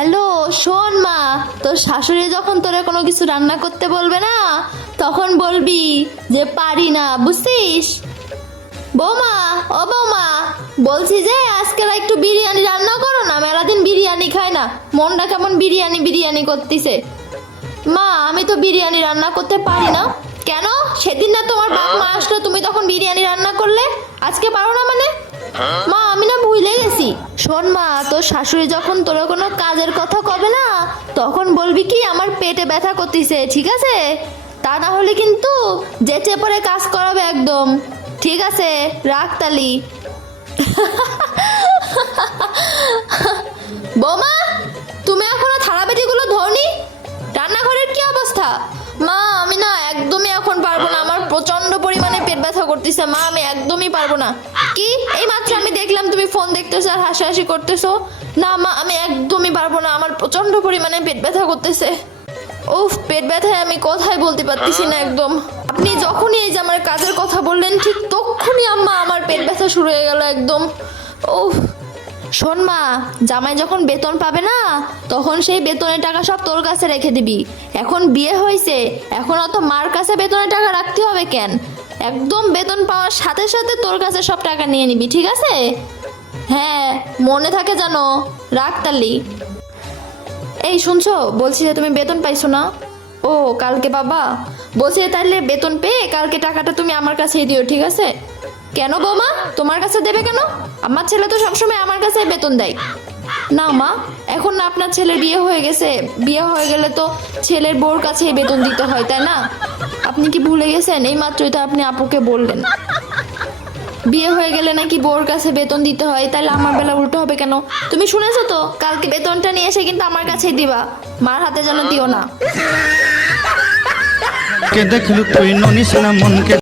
Hello, শোন মা, তোর শাশুড়ি যখন তোরে কোনো কিছু রান্না করতে বলবে না, তখন বলবি যে পারি না, বুঝছিস? বৌমা, ও বৌমা, বলছি যে আজকাল একটু বিরিয়ানি রান্না করো না, মেলাদিন বিরিয়ানি খাই না, মনটা কেমন বিরিয়ানি বিরিয়ানি করতেছে। মা, আমি তো বিরিয়ানি রান্না করতে পারি না। কেন? সেদিন না তোমার বাপ মা আসলো, তুমি তখন বিরিয়ানি রান্না করলে, আজকে পারো না মানে? মা, আমি না ভুলে গেছি। শোন মা, তোর শাশুড়ি যখন তোর কোনো কাজের কথা কবে না, তখন বলবি কি আমার পেটে ব্যথা করতেছে, ঠিক আছে? তা না হলে কিন্তু যেচে পরে কাজ করাবে একদম। ঠিক আছে, রাখ তালি। বৌমা, তুমি এখনো থালা বাটিগুলো ধোনি? রান্নাঘরের কি অবস্থা? মা, আমি না একদমই এখন পারবো না, আমার প্রচন্ড পরিমাণে পেট ব্যথা করতেছে। মা, আমি একদমই পারবো না। কি, এই মাত্র আমি দেখলাম তুমি ফোন দেখতেছো আর হাসাহাসি করতেছো। না মা, আমি একদমই পারবো না, আমার প্রচন্ড পরিমাণে পেট ব্যথা করতেছে। উফ, পেট ব্যথায় আমি কথাই বলতে পারতেছি না একদম। আপনি যখনই এই যে আমার কাজের কথা বললেন, ঠিক তখনই আম্মা আমার পেট ব্যথা শুরু হয়ে গেল একদম। উফ। শোন মা, জামাই যখন বেতন পাবে না, তখন সেই বেতনের টাকা সব তোর কাছে রেখে দিবি। এখন বিয়ে হয়েছে, এখন অত মার কাছে বেতনের টাকা রাখতে হবে কেন? একদম বেতন পাওয়ার সাথে সাথে তোর কাছে সব টাকা নিয়ে নিবি, ঠিক আছে? হ্যাঁ, মনে থাকে জানো। রাখ তালি। এই শুনছো, বলছি যে তুমি বেতন পাইছো না? ও, কালকে বাবা। বলছি যে তাহলে বেতন পেয়ে কালকে টাকাটা তুমি আমার কাছেই দিও, ঠিক আছে? কেন বৌমা, তোমার কাছে দেবে কেন? আমার ছেলে তো সবসময় আমার কাছে বেতন দেয়। না মা, এখন না আপনার ছেলের বিয়ে হয়ে গেছে, বিয়ে হয়ে গেলে তো ছেলের বউর কাছেই বেতন দিতে হয়, তাই না? আপনি কি ভুলে গেছেন? এই মাত্রই তো আপনি আপুকে বললেন বিয়ে হয়ে গেলে নাকি বউর কাছে বেতন দিতে হয়, তাহলে আমার বেলা উল্টো হবে কেন? তুমি শুনেছো তো, কালকে বেতনটা নিয়ে এসে কিন্তু আমার কাছেই দিবা, মার হাতে যেন দিও না। के देख लू तुई नोनी से ना मन के